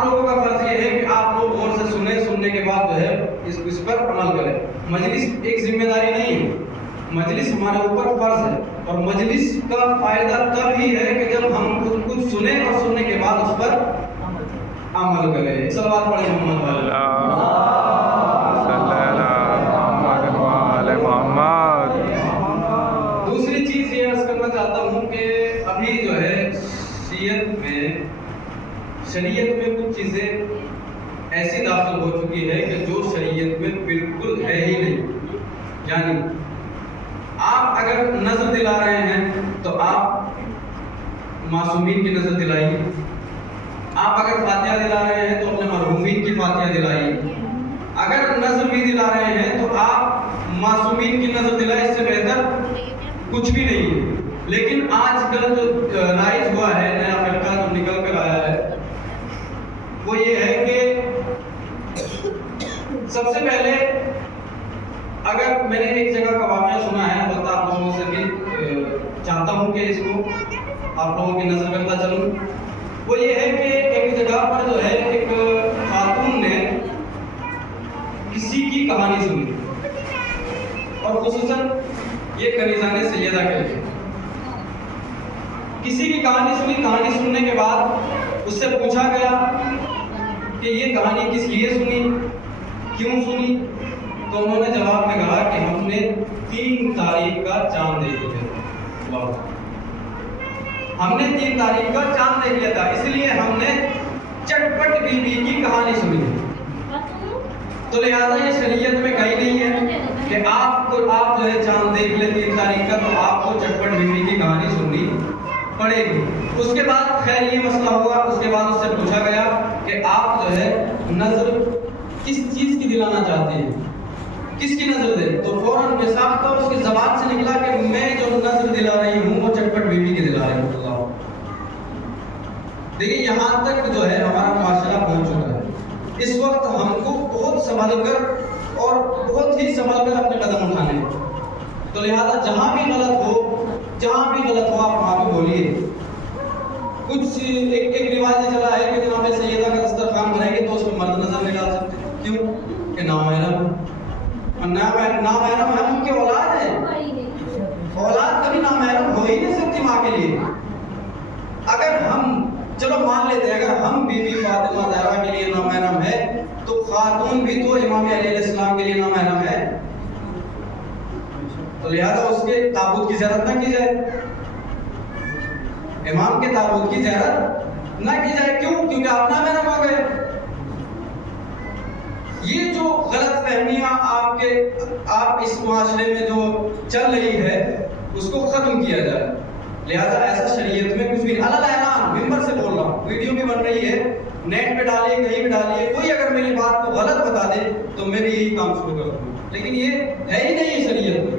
آپ لوگوں کا فرض یہ ہے کہ آپ لوگ غور سے سنیں، سننے کے بعد جو ہے اس پر عمل کریں۔ مجلس ایک ذمہ داری نہیں ہے، مجلس ہمارے اوپر فرض ہے، اور مجلس کا فائدہ تب ہی ہے کہ جب ہم کچھ سنیں اور سننے کے بعد اس پر عمل کریں۔ صلوات پڑھیں محمد والے۔ دوسری چیز یہ عرض کرنا چاہتا ہوں کہ ابھی جو ہے شریعت میں کچھ چیزیں ایسی داخل ہو چکی ہے کہ جو شریعت میں بالکل ہے ہی نہیں۔ یعنی آپ اگر نظر دلا رہے ہیں تو آپ معصومین کی نظر دلائیے، آپ اگر فاتحہ دلا رہے ہیں تو اپنے مرحومین کی فاتحہ دلائیے، اگر نظر بھی دلا رہے ہیں تو آپ معصومین کی نظر دلائیں، اس سے بہتر کچھ بھی نہیں ہے۔ لیکن آج کل جو رائج ہوا ہے، نیا فرقہ جو نکل کر آیا ہے، وہ یہ ہے کہ سب سے پہلے اگر میں نے ایک جگہ کا واقعہ سنا ہے، بتا آپ لوگوں سے بھی چاہتا ہوں کہ اس کو آپ لوگوں کی نظر کرتا چلوں۔ وہ یہ ہے کہ ایک جگہ پر جو ہے ایک خاتون نے کسی کی کہانی سنی، اور خصوصاً یہ کنیزان سیدہ کے لیے کسی کی کہانی سنی۔ کہانی سننے کے بعد اس سے پوچھا گیا کہ یہ کہانی کس لیے سنی، کیوں سنی؟ تو انہوں نے جواب میں کہا کہ ہم نے 3 تاریخ کا چاند دیکھ لیا تھا، ہم نے 3 تاریخ کا چاند دیکھ لیا تھا، اس لیے ہم نے چٹپٹ بی بی کی کہانی سنی۔ تو لہٰذا یہ شریعت میں کہیں نہیں ہے کہ آپ جو ہے چاند دیکھ لیں 3 تاریخ کا تو آپ کو چٹپٹ بی بی کی کہانی سننی پڑے گی۔ اس کے بعد خیر یہ مسئلہ ہوا، اس کے بعد اس سے پوچھا گیا کہ آپ جو ہے نظر کس چیز کی دلانا چاہتے ہیں، کس کی نظر دیں؟ تو فوراً بے ساختہ اس کی زبان سے نکلا کہ میں جو نظر دلا رہی ہوں وہ چٹپٹ بی بی کی دلا رہی ہوں۔ اللہ دیکھیں یہاں تک جو ہے ہمارا معاشرہ پہنچ چکا ہے۔ اس وقت ہم کو بہت سنبھل کر اور بہت ہی سنبھل کر اپنے قدم اٹھانے ہیں۔ تو لہذا جہاں بھی غلط ہو آپ وہاں پہ بولیے۔ کچھ ایک رواج چلا ہے کہ جناب سیدہ کا دسترخوان بنائیں گے تو اس میں مرد نظر نہیں ڈال سکتے، کیوں کہ نامحرم ہے، ان کی اولاد ہے، اولاد کبھی نامحرم ہو ہی نہیں سکتی ماں کے لیے۔ اگر ہم چلو مان لیتے ہیں اگر ہم بی بی فاطمہ زہرا کے لیے نامحرم ہے تو خاتون بھی تو امام علی علیہ السلام کے لیے نامحرم ہے، تو لہذا اس کے تابوت کی زیارت نہ کی جائے، امام کے تابوت کی زیارت نہ کی جائے۔ کیوں؟ کیونکہ آپ نامحرم ہو گئے۔ یہ جو غلط فہمیاں آپ اس معاشرے میں جو چل رہی ہے اس کو ختم کیا جائے۔ لہذا ایسا شریعت میں کچھ بھی نہیں۔ اللہ اعلان ممبر سے بول رہا ہوں، ویڈیو بھی بن رہی ہے، نیٹ پہ ڈالیے، کہیں بھی ڈالیے، کوئی اگر میری بات کو غلط بتا دے تو میں بھی یہی کام شروع کر دوں۔ لیکن یہ ہے ہی نہیں شریعت میں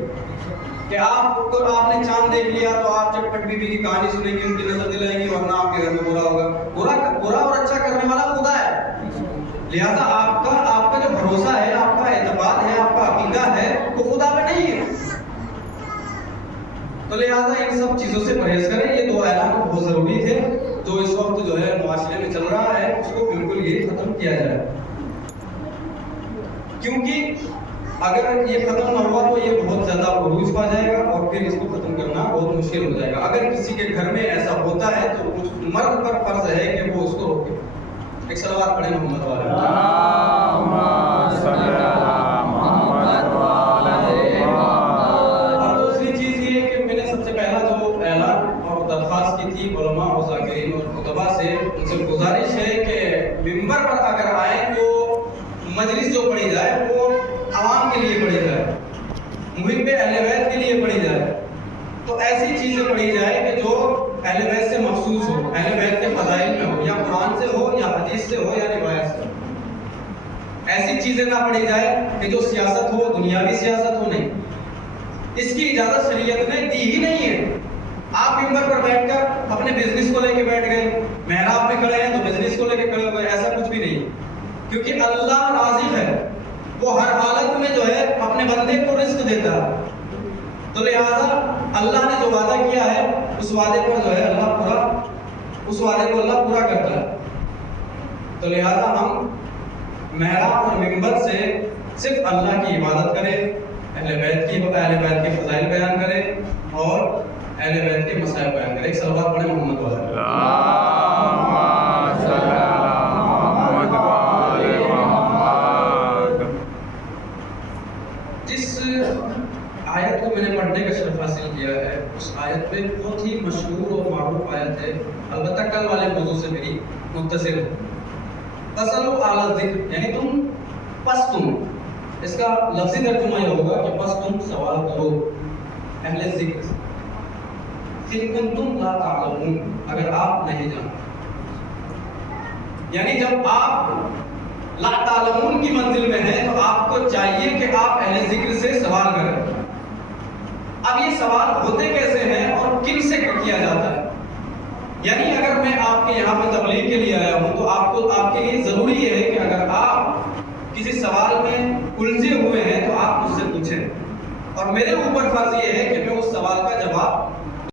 کہ آپ نے چاند دیکھ لیا تو آپ چٹپٹ بی بی کی کہانی سنیں گے، ان کی نظر دلائیں گے، ورنہ آپ کے گھر میں برا ہوگا۔ برا اور اچھا کرنے والا خدا ہے، لہذا آپ کا جو بھروسہ ہے، آپ کا اعتقاد ہے، آپ کا عقیدہ ہے وہ خدا پہ نہیں ہے۔ تو لہذا ان سب چیزوں سے پرہیز کریں۔ یہ 2 اعلان بہت ضروری تھے جو اس وقت جو ہے معاشرے میں چل رہا ہے، اس کو بالکل یہ ختم کیا جائے، کیونکہ اگر یہ ختم نہ ہوا تو یہ بہت زیادہ عروج پا جائے گا اور پھر اس کو ختم کرنا بہت مشکل ہو جائے گا۔ اگر کسی کے گھر میں ایسا ہوتا ہے تو اس مرد پر فرض ہے کہ وہ اس کو روکے۔ ایک صلوات پڑھیں محمد والے۔ اور دوسری چیز یہ کہ میں نے سب سے پہلا جو اعلان اور درخواست کی تھی علماء اور ذاکرین اور خطباء سے، ان سے گزارش ہے کہ ممبر پر اگر آئے تو مجلس جو پڑھی جائے وہ عوام کے لیے پڑھی جائے، محب اہل بیت کے لیے پڑھی جائے۔ تو ایسی چیزیں پڑھی جائے کہ جو اہل بیت سے مخصوص ہو، اہل بیت کے فضائل میں ہو، یا قرآن سے ہو یا حدیث سے ہو یا روایت سے ہو۔ ایسی چیزیں نہ پڑھی جائے کہ جو سیاست ہو، دنیاوی سیاست ہو، نہیں، اس کی اجازت شریعت نے دی ہی نہیں ہے۔ آپ ممبر پر بیٹھ کر اپنے بزنس کو لے کے بیٹھ گئے، محراب میں کھڑے ہیں تو بزنس کو لے کے کھڑے ہوئے، ایسا کچھ بھی نہیں، کیونکہ اللہ راضی ہے، وہ ہر حالت میں جو ہے اپنے بندے کو رزق دیتا ہے۔ تو لہذا اللہ نے جو وعدہ کیا ہے اس وعدے پر جو ہے اللہ پورا کرتا ہے۔ تو لہذا ہم محراب اور منبر سے صرف اللہ کی عبادت کریں، اہل بیت کے فضائل بیان کریں اور اہل بیت کے مسائل بیان کریں. ایک صلوات پڑھیں محمد والا. جس آیت کو میں نے پڑھنے کا شرف حاصل کیا ہے اس آیت میں بہت ہی مشہور اور معروف آیت ہے، البتہ کل والے موضوع سے میری متصل ہے. فَاسْأَلُوا أَهْلَ الذِّكْرِ یعنی تم اس کا لفظی ترجمہ یہ ہوگا کہ پس تم سوال کرو اہل ذکر سے، إِن كُنتُمْ لَا تَعْلَمُونَ اگر آپ نہیں جانتے. یعنی جب آپ لا تعلمون کی منزل میں ہیں تو آپ کو چاہیے کہ آپ اہل ذکر سے سوال کریں. اب یہ سوال ہوتے کیسے ہیں اور کن سے کیا جاتا ہے؟ یعنی اگر میں آپ کے یہاں پہ تبلیغ کے لیے آیا ہوں تو آپ کے لیے ضروری یہ ہے کہ اگر آپ کسی سوال میں الجھے ہوئے ہیں تو آپ مجھ سے پوچھیں، اور میرے اوپر فرض یہ ہے کہ میں اس سوال کا جواب